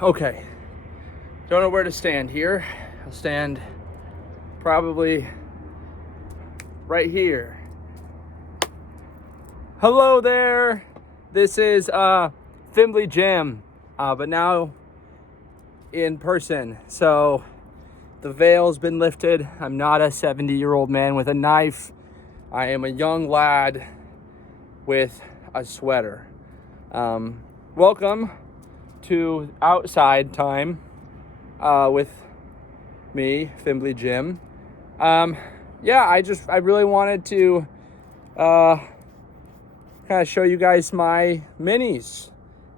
Okay, don't know where to stand here. I'll stand probably right here. Hello there. This is Fimbly Gym, but now in person. So the veil's been lifted. I'm not a 70-year-old man with a knife. I am a young lad with a sweater. Welcome to outside time with me, Fimbly Gym. I really wanted to kind of show you guys my minis,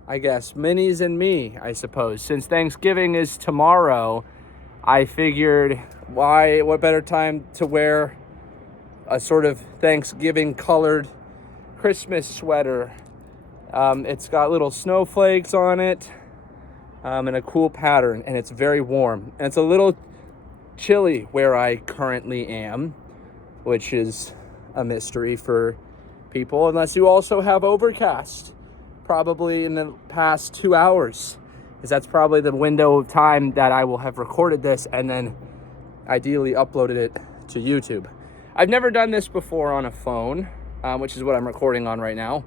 I guess. Minis and me, I suppose. Since Thanksgiving is tomorrow, I figured what better time to wear a sort of Thanksgiving colored Christmas sweater. It's got little snowflakes on it and a cool pattern, and it's very warm. And it's a little chilly where I currently am, which is a mystery for people, unless you also have overcast, probably in the past 2 hours, because that's probably the window of time that I will have recorded this and then ideally uploaded it to YouTube. I've never done this before on a phone, which is what I'm recording on right now,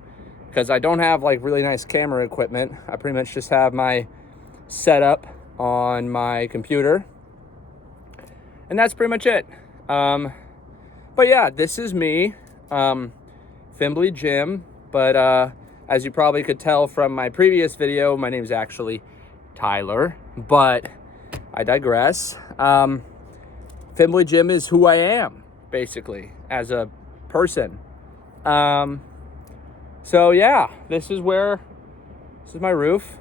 because I don't have like really nice camera equipment. I pretty much just have my setup on my computer, and that's pretty much it. But yeah, this is me, Fimbly Gym, but as you probably could tell from my previous video, my name is actually Tyler, but I digress. Fimbly Gym is who I am, basically, as a person. So yeah, this is my roof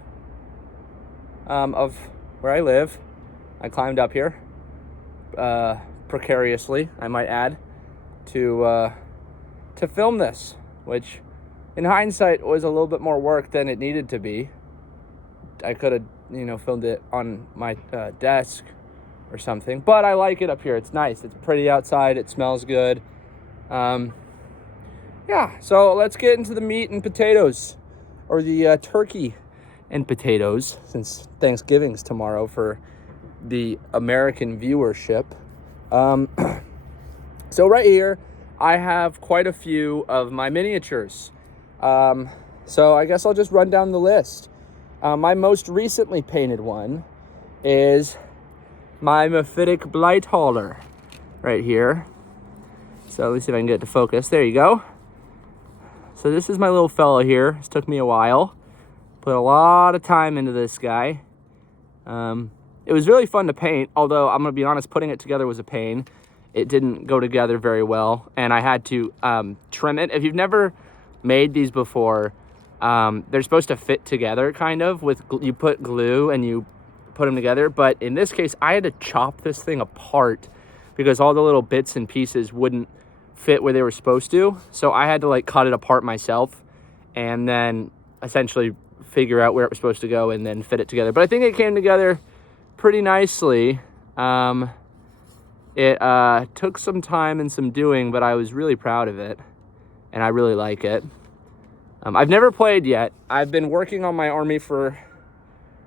of where I live. I climbed up here precariously, I might add, to film this, which in hindsight was a little bit more work than it needed to be. I could have, filmed it on my desk or something, but I like it up here. It's nice. It's pretty outside. It smells good. Yeah, so let's get into the meat and potatoes, or the turkey and potatoes, since Thanksgiving's tomorrow for the American viewership. So right here, I have quite a few of my miniatures. So I guess I'll just run down the list. My most recently painted one is my Mephitic Blight Hauler right here. So let me see if I can get it to focus. There you go. So this is my little fella here. This took me a while. Put a lot of time into this guy. It was really fun to paint, although I'm going to be honest, putting it together was a pain. It didn't go together very well, and I had to trim it. If you've never made these before, they're supposed to fit together, kind of. You put glue and you put them together, but in this case, I had to chop this thing apart because all the little bits and pieces wouldn't fit where they were supposed to. So I had to cut it apart myself and then essentially figure out where it was supposed to go and then fit it together. But I think it came together pretty nicely. It took some time and some doing, but I was really proud of it, and I really like it. I've never played yet. I've been working on my army for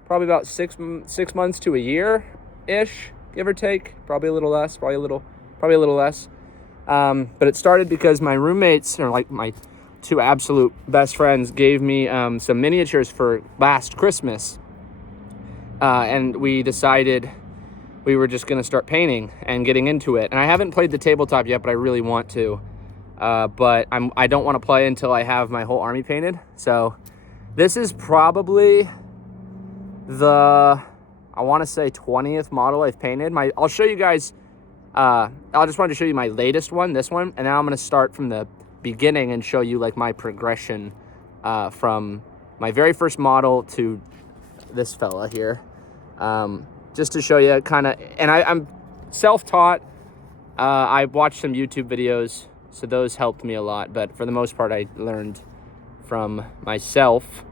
probably about six months to a year-ish, give or take. Probably a little less, probably a little less. But it started because my roommates, or my two absolute best friends, gave me some miniatures for last Christmas. And we decided we were just going to start painting and getting into it. And I haven't played the tabletop yet, but I really want to. But I don't want to play until I have my whole army painted. So this is probably the, I want to say 20th model I've painted. I'll show you guys. I just wanted to show you my latest one, this one, and now I'm going to start from the beginning and show you my progression from my very first model to this fella here, just to show you kind of. And I'm self-taught. I watched some YouTube videos, so those helped me a lot, but for the most part I learned from myself,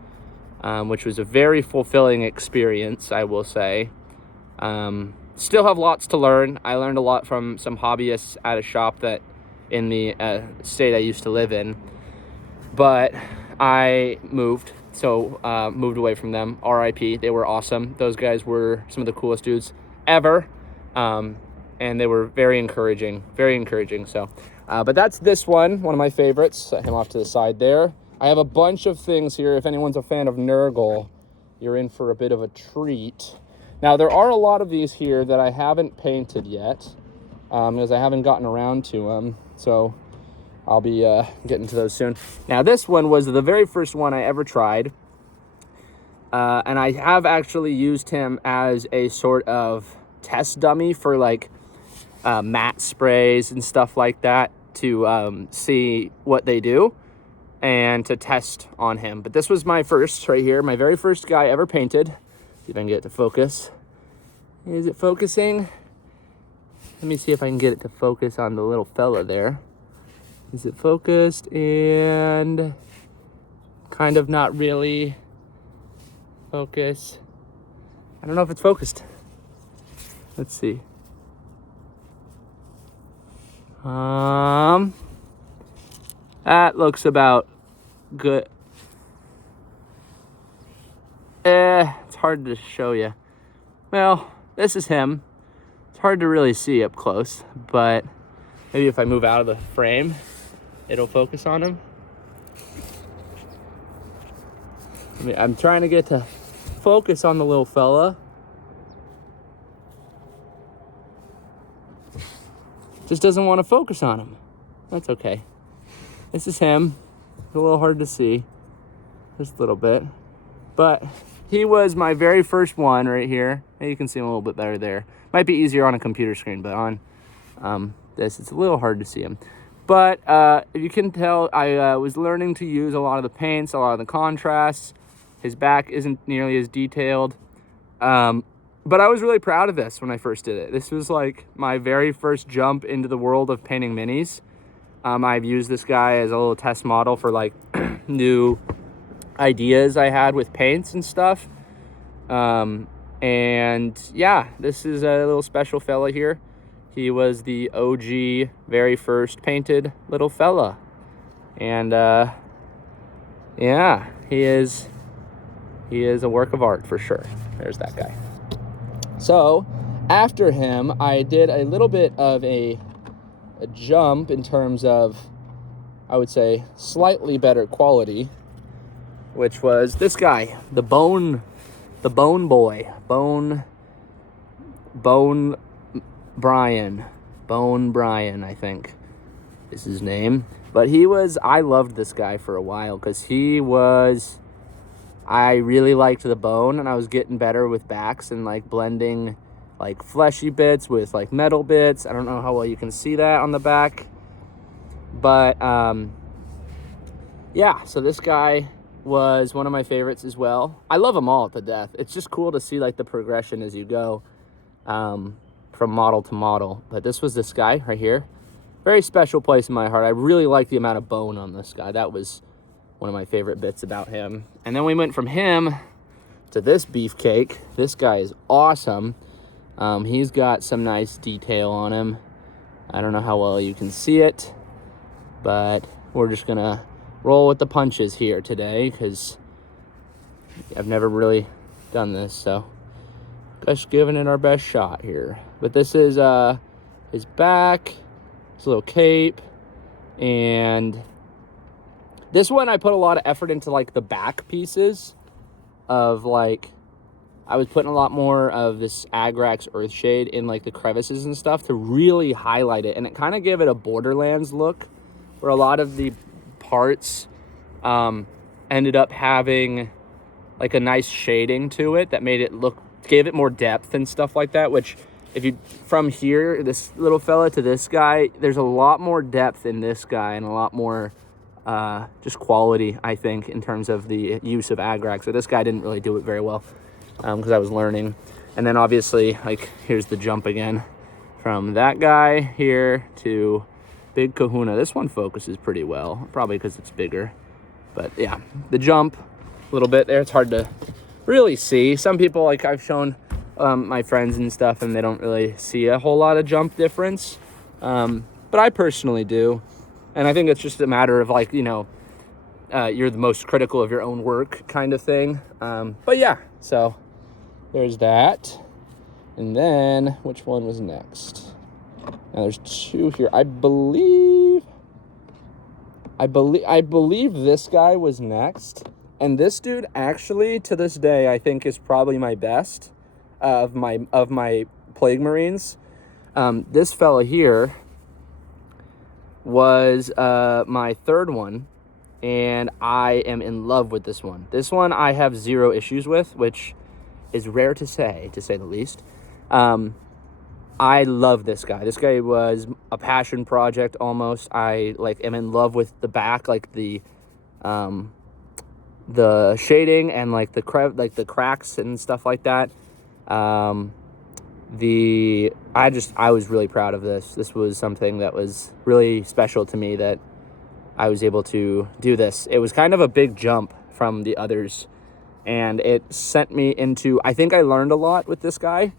which was a very fulfilling experience, I will say. Still have lots to learn. I learned a lot from some hobbyists at a shop that in the state I used to live in. But I moved so moved away from them. RIP. They were awesome. Those guys were some of the coolest dudes ever. And they were very encouraging. So, but that's this one of my favorites. Set him off to the side there. I have a bunch of things here. If anyone's a fan of Nurgle, you're in for a bit of a treat. Now, there are a lot of these here that I haven't painted yet, because I haven't gotten around to them. So I'll be getting to those soon. Now, this one was the very first one I ever tried. And I have actually used him as a sort of test dummy for like matte sprays and stuff like that to see what they do and to test on him. But this was my first right here, my very first guy ever painted. See if I can get it to focus. Is it focusing? Let me see if I can get it to focus on the little fella there. Is it focused? And kind of not really focus. I don't know if it's focused. Let's see. That looks about good. It's hard to show you. Well, this is him. It's hard to really see up close, but maybe if I move out of the frame, it'll focus on him. I'm trying to get to focus on the little fella. Just doesn't want to focus on him. That's okay. This is him. It's a little hard to see. Just a little bit. But he was my very first one right here. Maybe you can see him a little bit better there. Might be easier on a computer screen, but on this, it's a little hard to see him. But if you can tell, I was learning to use a lot of the paints, a lot of the contrasts. His back isn't nearly as detailed. But I was really proud of this when I first did it. This was like my very first jump into the world of painting minis. I've used this guy as a little test model for like new ideas I had with paints and stuff. And yeah, this is a little special fella here. He was the OG, very first painted little fella. And yeah, he is a work of art for sure. There's that guy. So after him, I did a little bit of a jump in terms of, I would say, slightly better quality, which was this guy, the Bone Boy, Bone Brian, I think is his name. But I loved this guy for a while because I really liked the bone, and I was getting better with backs and like blending like fleshy bits with like metal bits. I don't know how well you can see that on the back, but yeah, so this guy was one of my favorites as well. I love them all to death. It's just cool to see like the progression as you go from model to model. But this was this guy right here. Very special place in my heart. I really like the amount of bone on this guy. That was one of my favorite bits about him. And then we went from him to this beefcake. This guy is awesome. He's got some nice detail on him. I don't know how well you can see it, but we're just gonna roll with the punches here today because I've never really done this, so just giving it our best shot here. But this is his back, his little cape, and this one I put a lot of effort into like the back pieces of like, I was putting a lot more of this Agrax Earthshade in like the crevices and stuff to really highlight it, and it kind of gave it a Borderlands look where a lot of the parts ended up having like a nice shading to it that made it gave it more depth and stuff like that, which if you, from here, this little fella to this guy, there's a lot more depth in this guy and a lot more just quality, I think, in terms of the use of Agrax. So this guy didn't really do it very well because I was learning. And then obviously, like, here's the jump again from that guy here to Big Kahuna. This one focuses pretty well, probably because it's bigger. But yeah, the jump a little bit there, it's hard to really see. Some people, like I've shown my friends and stuff, and they don't really see a whole lot of jump difference. But I personally do. And I think it's just a matter of, like, you know, you're the most critical of your own work kind of thing. But yeah, so there's that. And then which one was next? Now there's two here. I believe this guy was next. And this dude actually to this day I think is probably my best of my Plague Marines. This fella here was my third one, and I am in love with this one. This one I have zero issues with, which is rare to say the least. I love this guy. This guy was a passion project almost. I am in love with the back, like the shading and like the cracks and stuff like that. I was really proud of this. This was something that was really special to me that I was able to do this. It was kind of a big jump from the others, and it sent me into, I think I learned a lot with this guy,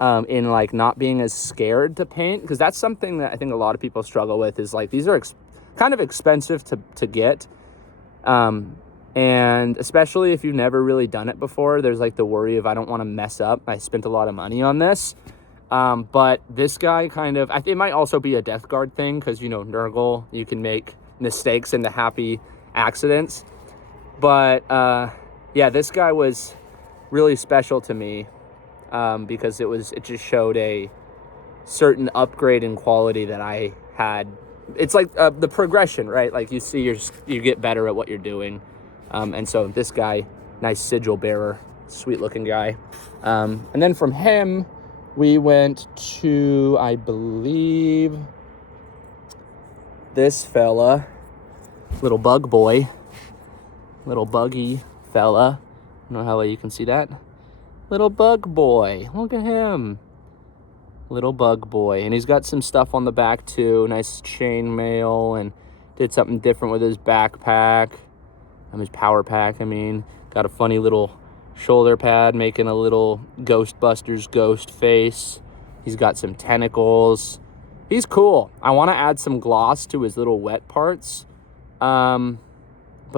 in like not being as scared to paint, because that's something that I think a lot of people struggle with, is like these are kind of expensive to get. And especially if you've never really done it before, there's like the worry of I don't want to mess up. I spent a lot of money on this. But this guy it might also be a Death Guard thing, because, you know, Nurgle, you can make mistakes into happy accidents. But, yeah, this guy was really special to me, because it just showed a certain upgrade in quality that I had. It's like the progression, right? Like you see, you get better at what you're doing. And so this guy, nice sigil bearer, sweet looking guy. And then from him, we went to, I believe, this fella, little bug boy, little buggy fella. I don't know how well you can see that. Little bug boy, look at him. Little bug boy. And he's got some stuff on the back too, nice chain mail, and did something different with his backpack. His power pack, got a funny little shoulder pad, making a little Ghostbusters ghost face. He's got some tentacles. He's cool. I want to add some gloss to his little wet parts. But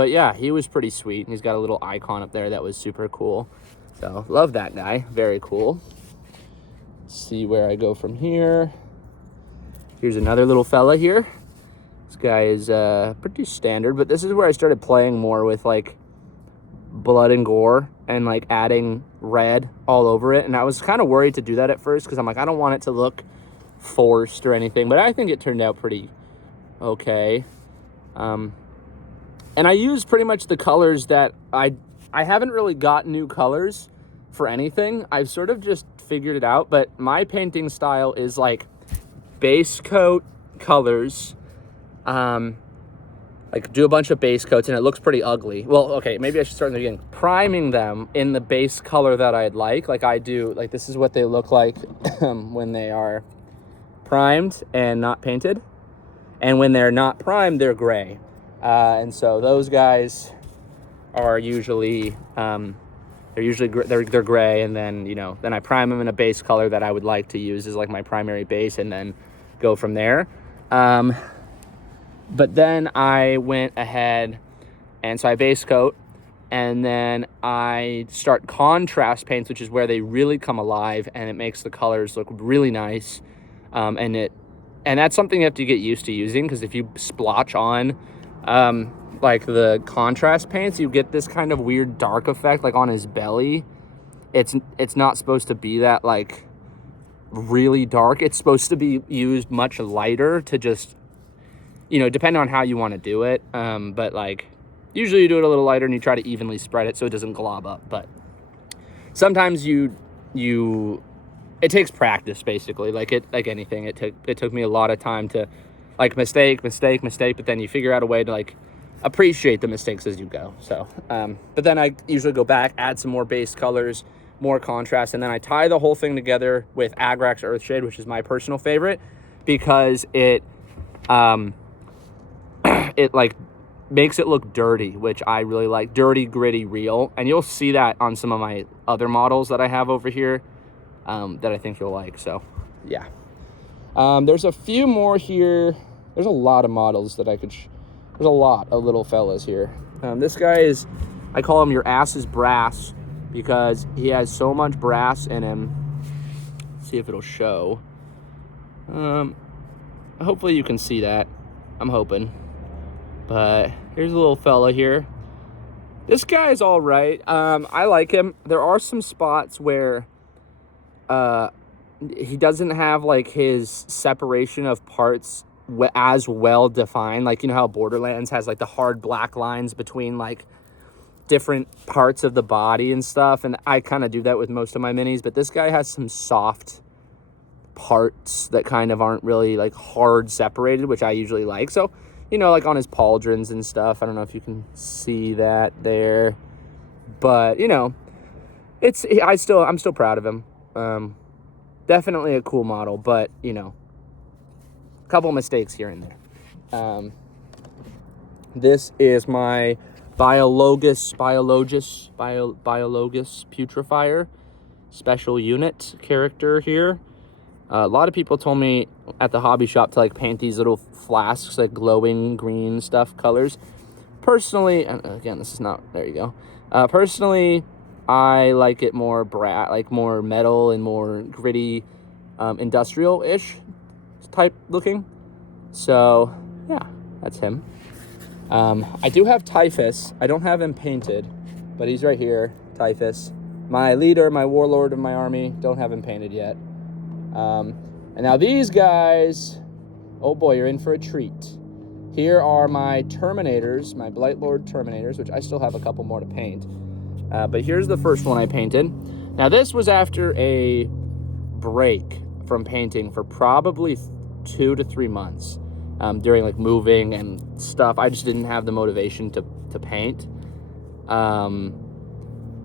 yeah, he was pretty sweet. And he's got a little icon up there that was super cool. So love that guy. Very cool. Let's see where I go from here. Here's another little fella here. This guy is pretty standard, but this is where I started playing more with like blood and gore and like adding red all over it. And I was kind of worried to do that at first, because I'm like, I don't want it to look forced or anything, but I think it turned out pretty okay. And I used pretty much the colors that I haven't really got new colors for anything. I've sort of just figured it out, but my painting style is like base coat colors. Like do a bunch of base coats, and it looks pretty ugly. Well, okay, maybe I should start in the beginning. Priming them in the base color that I'd like I do. Like this is what they look like when they are primed and not painted. And when they're not primed, they're gray. And so those guys are usually, they're gray, and then, you know, then I prime them in a base color that I would like to use as like my primary base, and then go from there. But then I went ahead, and so I base coat, and then I start contrast paints, which is where they really come alive, and it makes the colors look really nice. And that's something you have to get used to using, because if you splotch on like the contrast paints, you get this kind of weird dark effect, like on his belly. It's not supposed to be that like really dark. It's supposed to be used much lighter to just, you know, depending on how you want to do it. But like usually you do it a little lighter and you try to evenly spread it so it doesn't glob up. But sometimes it takes practice, basically. Like anything, it took me a lot of time to like mistake, but then you figure out a way to like appreciate the mistakes as you go. So, but then I usually go back, add some more base colors, more contrast, and then I tie the whole thing together with Agrax Earthshade, which is my personal favorite, because it like makes it look dirty, which I really like. Dirty, gritty, real. And you'll see that on some of my other models that I have over here, that I think you'll like. So yeah, there's a few more here. There's a lot of models that I could there's a lot of little fellas here. This guy is, I call him your ass is brass because he has so much brass in him. Let's see if it'll show. Hopefully you can see that. I'm hoping. But here's a little fella here. This guy is all right. I like him. There are some spots where he doesn't have like his separation of parts as well defined. Like, you know how Borderlands has like the hard black lines between like different parts of the body and stuff, and I kind of do that with most of my minis, but this guy has some soft parts that kind of aren't really like hard separated, which I usually like. So, you know, like on his pauldrons and stuff, I don't know if you can see that there, but you know, I'm still proud of him. Definitely a cool model, but you know, a couple mistakes here and there. This is my Biologus Putrefier special unit character here. A lot of people told me at the hobby shop to like paint these little flasks, like glowing green stuff colors. Personally, and again, this is not, there you go. Personally, I like it more like more metal and more gritty, industrial-ish type looking. So yeah, that's him. I do have Typhus. I don't have him painted, but he's right here, Typhus. My leader, my warlord of my army, don't have him painted yet. And now these guys, oh boy, you're in for a treat. Here are my Terminators, my Blightlord Terminators, which I still have a couple more to paint. But here's the first one I painted. Now this was after a break from painting for probably 2 to 3 months. During like moving and stuff, I just didn't have the motivation to paint.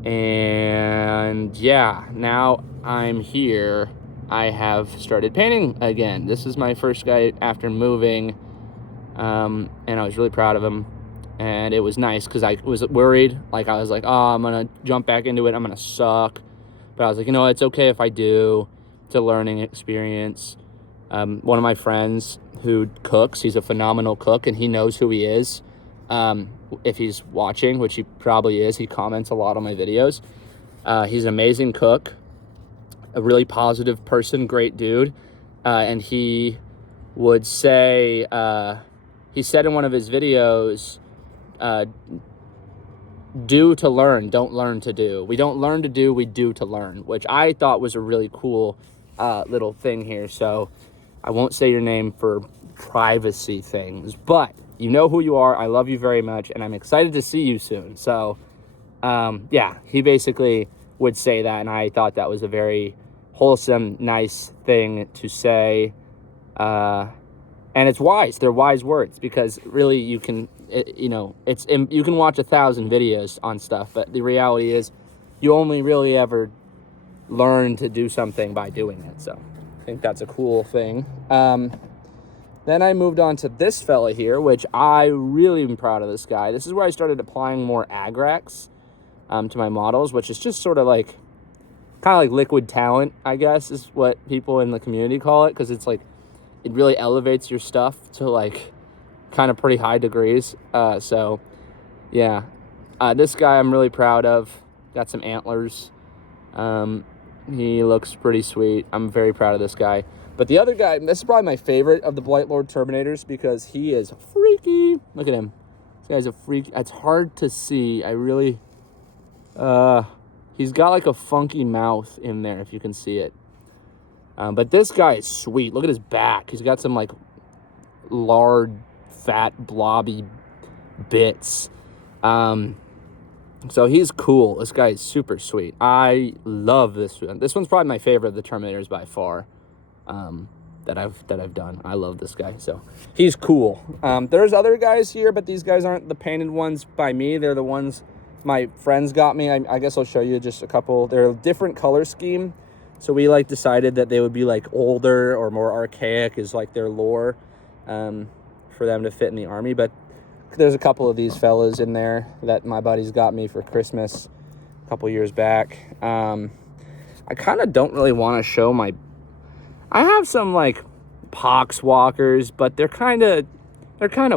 And yeah, now I'm here. I have started painting again. This is my first guy after moving, and I was really proud of him. And it was nice because I was worried. Like I was like, oh, I'm gonna jump back into it. I'm gonna suck. But I was like, you know, it's okay if I do. It's a learning experience. One of my friends who cooks, he's a phenomenal cook, and he knows who he is. If he's watching, which he probably is, he comments a lot on my videos. He's an amazing cook, a really positive person, great dude. And he would say, he said in one of his videos, do to learn, don't learn to do. We don't learn to do, we do to learn, which I thought was a really cool little thing here. So I won't say your name for privacy things, but you know who you are. I love you very much, and I'm excited to see you soon. So, yeah, he basically would say that, and I thought that was a very wholesome, nice thing to say. And it's wise. They're wise words because really you can, you know, you can watch 1,000 videos on stuff, but the reality is you only really ever learn to do something by doing it. So I think that's a cool thing. Then I moved on to this fella here, which I really am proud of this guy. This is where I started applying more Agrax to my models, which is just sort of like, kind of like liquid talent, I guess, is what people in the community call it, because it's like, it really elevates your stuff to like kind of pretty high degrees. So yeah, this guy I'm really proud of. Got some antlers. He looks pretty sweet. I'm very proud of this guy. But the other guy, this is probably my favorite of the Blightlord Terminators because he is freaky. Look at him. This guy's a freak. It's hard to see. I really, he's got like a funky mouth in there if you can see it. But this guy is sweet. Look at his back. He's got some like lard, fat, blobby bits. So he's cool. This guy is super sweet. I love this one. This one's probably my favorite of the Terminators by far. That I've done. I love this guy, so he's cool. There's other guys here, but these guys aren't the painted ones by me. They're the ones my friends got me. I guess I'll show you just a couple. They're a different color scheme, so we like decided that they would be like older or more archaic is like their lore, for them to fit in the army. But there's a couple of these fellas in there that my buddies got me for Christmas a couple years back. I kind of don't really want to show my. I have some like pox walkers, but they're kind of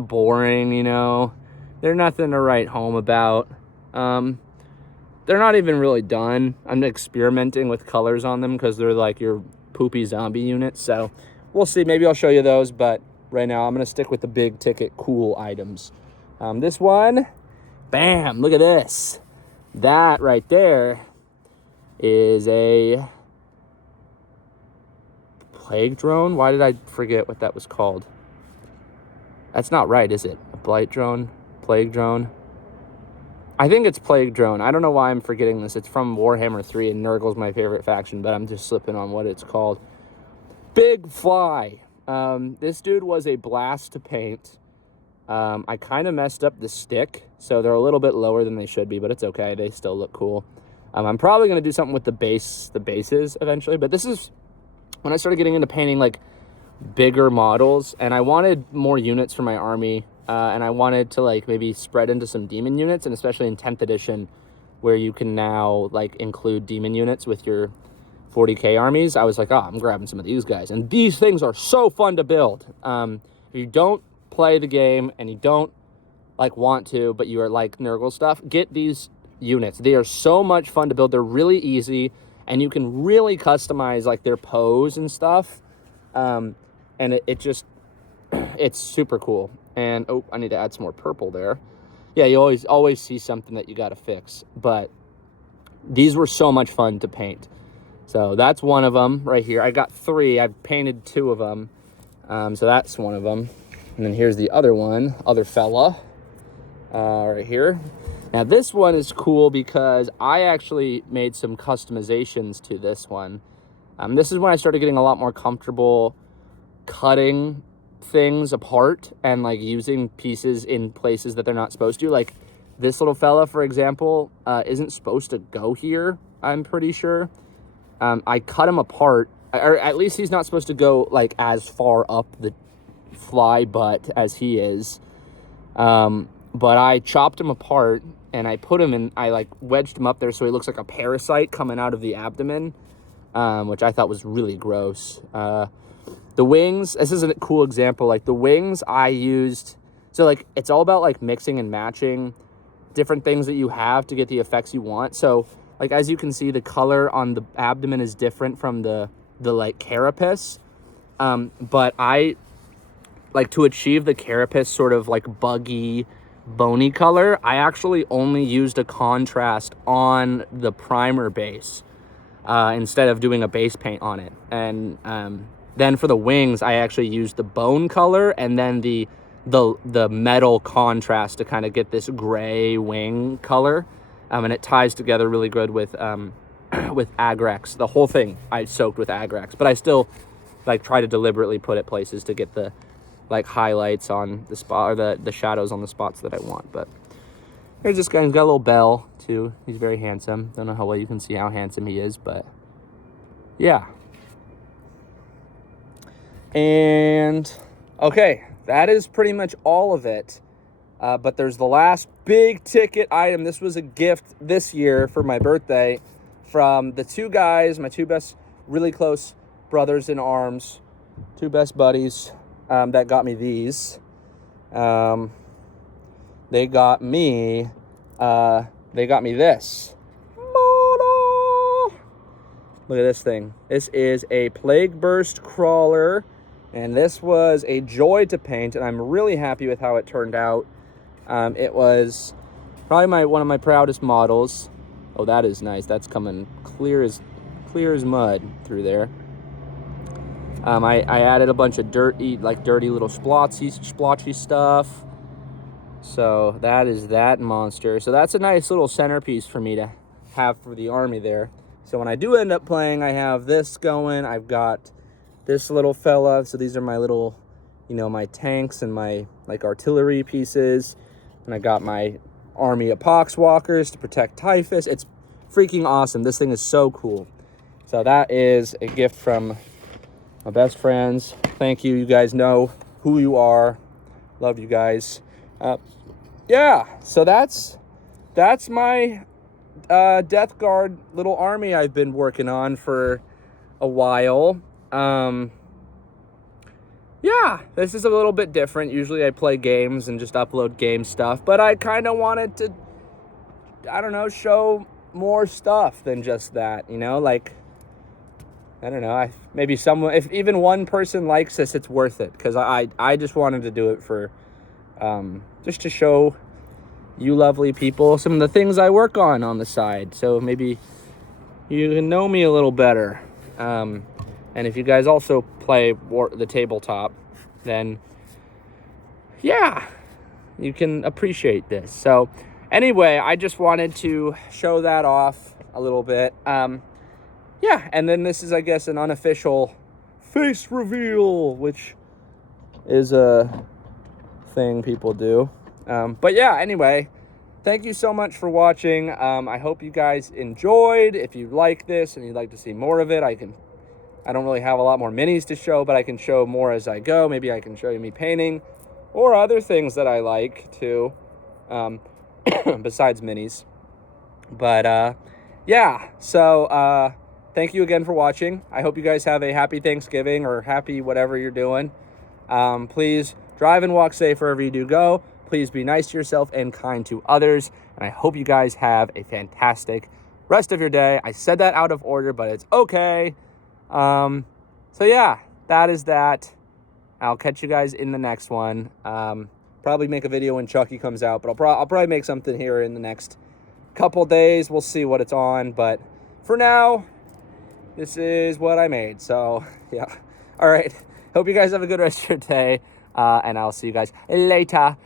boring, you know. They're nothing to write home about. They're not even really done. I'm experimenting with colors on them because they're like your poopy zombie units. So we'll see. Maybe I'll show you those. But right now I'm going to stick with the big ticket cool items. This one, bam, look at this. That right there is a plague drone. Why did I forget what that was called? That's not right, is it? A blight drone? Plague drone? I think it's plague drone. I don't know why I'm forgetting this. It's from Warhammer 3, and Nurgle's my favorite faction, but I'm just slipping on what it's called. Big Fly. This dude was a blast to paint. I kind of messed up the stick, so they're a little bit lower than they should be, but it's okay. They still look cool. I'm probably going to do something with the bases eventually, but this is when I started getting into painting like bigger models, and I wanted more units for my army, and I wanted to like maybe spread into some demon units, and especially in 10th edition where you can now like include demon units with your 40k armies. I was like, oh, I'm grabbing some of these guys, and these things are so fun to build. If you don't play the game and you don't like want to, but you are like Nurgle stuff, get these units. They are so much fun to build. They're really easy, and you can really customize like their pose and stuff. And it just, it's super cool. And, oh, I need to add some more purple there. Yeah, you always see something that you got to fix. But these were so much fun to paint. So that's one of them right here. I got 3. I've painted 2 of them. So that's one of them. And then here's the other one, other fella, right here. Now this one is cool because I actually made some customizations to this one. This is when I started getting a lot more comfortable cutting things apart and like using pieces in places that they're not supposed to. Like this little fella, for example, isn't supposed to go here, I'm pretty sure. I cut him apart, or at least he's not supposed to go like as far up the fly butt as he is. But I chopped him apart and I put him in, I like wedged him up there so he looks like a parasite coming out of the abdomen, which I thought was really gross. The wings, this is a cool example. Like the wings I used, so like it's all about like mixing and matching different things that you have to get the effects you want. So like as you can see, the color on the abdomen is different from the like carapace. But I like to achieve the carapace sort of like buggy, bony color, I actually only used a contrast on the primer base instead of doing a base paint on it. And then for the wings, I actually used the bone color and then the metal contrast to kind of get this gray wing color. And it ties together really good with Agrax. The whole thing I soaked with Agrax, but I still like try to deliberately put it places to get the like highlights on the spot, or the shadows on the spots that I want. But here's this guy. He's got a little bell too. He's very handsome. Don't know how well you can see how handsome he is, but yeah. And okay, that is pretty much all of it. But there's the last big ticket item. This was a gift this year for my birthday from the 2 guys, my 2 best, really close brothers in arms, 2 best buddies. That got me these. They got me this. Look at this thing. This is a Plague Burst Crawler, and this was a joy to paint, and I'm really happy with how it turned out. It was probably one of my proudest models. Oh, that is nice. That's coming clear as mud through there. I added a bunch of dirty little splotchy stuff. So that is that monster. So that's a nice little centerpiece for me to have for the army there. So when I do end up playing, I have this going. I've got this little fella. So these are my little, my tanks and my like artillery pieces. And I got my army of poxwalkers to protect typhus. It's freaking awesome. This thing is so cool. So that is a gift from my best friends. Thank you. You guys know who you are. Love you guys. Yeah, so that's my Death Guard little army I've been working on for a while. yeah, this is a little bit different. Usually I play games and just upload game stuff, but I kind of wanted to, I don't know, show more stuff than just that, you know? Like, I don't know, maybe someone, if even one person likes this, it's worth it, because I just wanted to do it for, just to show you lovely people some of the things I work on the side, so maybe you can know me a little better. And if you guys also play the tabletop, then yeah, you can appreciate this. So anyway, I just wanted to show that off a little bit. Yeah, and then this is, I guess, an unofficial face reveal, which is a thing people do. But yeah, anyway, thank you so much for watching. I hope you guys enjoyed. If you like this and you'd like to see more of it, I don't really have a lot more minis to show, but I can show more as I go. Maybe I can show you me painting or other things that I like too, besides minis. But yeah, so thank you again for watching. I hope you guys have a happy Thanksgiving or happy whatever you're doing. Please drive and walk safe wherever you do go. Please be nice to yourself and kind to others. And I hope you guys have a fantastic rest of your day. I said that out of order, but it's okay. So yeah, that is that. I'll catch you guys in the next one. Probably make a video when Chucky comes out, but I'll probably make something here in the next couple days. We'll see what it's on, but for now, this is what I made. So yeah. All right. Hope you guys have a good rest of your day. And I'll see you guys later.